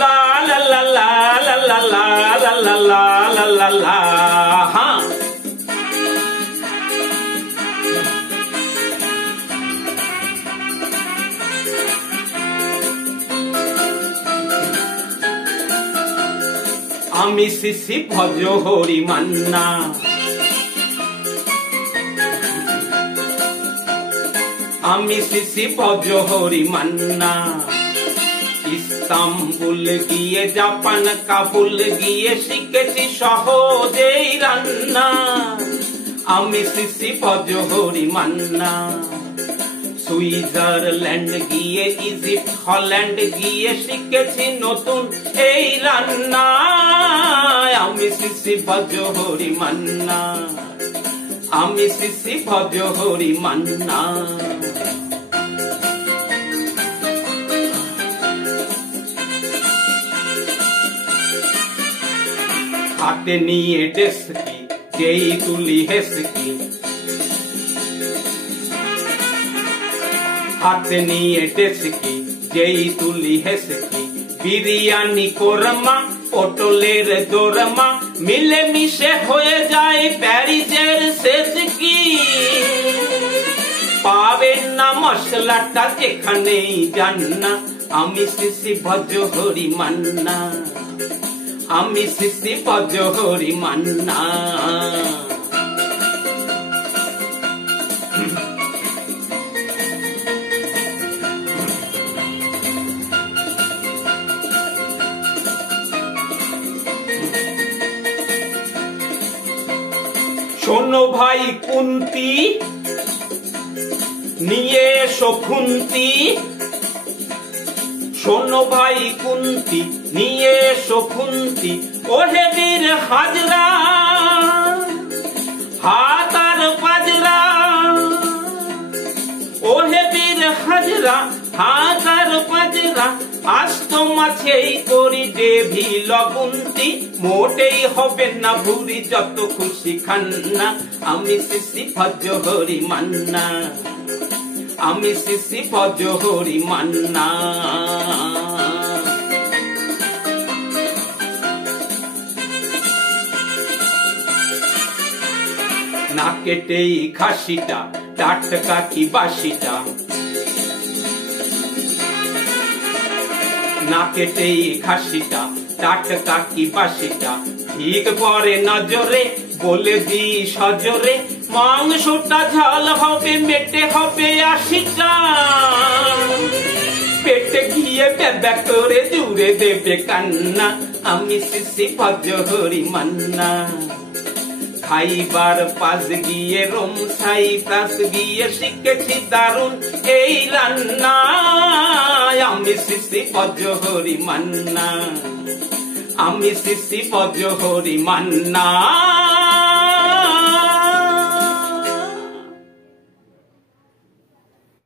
লা লা লা লা লা লা লা লা লা লা লা লা। হ্যাঁ, আমি শিশি ভজ হরি মান্না, আমি শিশি ভজ হরি মান্না। ইস্তাম্বুল গিয়ে জাপান কাবুল গিয়ে শিখেছি সহজেই রান্না। আমি শিশি ভজ হরি মান্না। সুইজারল্যান্ড গিয়ে ইজিপ্ট হল্যান্ড গিয়ে শিখেছি নতুন এই রান্না। আমি শিশি ভজ হরি মান্না, আমি শিশি ভজ হরি মান্না। হাতে নিয়ে ডেস্কি যেই তুলি হেসকি, হাতে নিয়ে ডেস্কি যেই তুলি হেসকি। বিরিয়ানি কোরমা পটলের দোরমা মিলে মিশে হয়ে যায় প্যারিসের শেষকি। পাবেন না মশলাটা যেখানেই যান না। আমি শিশি ভজ হরি মান্না, আমি শিশি ভজ হরি মান্না। শোনো ভাই কুন্তি নিয়ে এসো খুন্তি, শোনো ভাই কুন্তি নিয়ে এসো খুন্তি। ওহে বীর হাজরা হাত আর পাজরা, ওহে বীর হাজরা হাত আর পাজরা। আস্ত মাছেই করি দেবী লবন্তি, মোটেই হবে না ভুরি যত খুশি খান্না। আমি শিশি ভজ হরি মান্না, আমি শিশি ভজ হরি মান্না। না কেটেই খাসিটা টাটকা কি বাসিটা, না কেটেই খাসিটা টাটকা কি বাসিটা। ঠিক পরে নজরে বলে দি সজরে, মাংসটা ঝাল হবে মেটে হবে 80টা। পেটে গিয়ে বেবা করে জুড়ে দেবে কান্না। আমি শিশি ভজ হরি মান্না। খাইবার পাশ গিয়ে রোম সাইপ্রাস গিয়ে শিখেছি দারুন এই রান্না। আমি শিশি ভজ হরি মান্না, আমি শিশি ভজ হরি মান্না।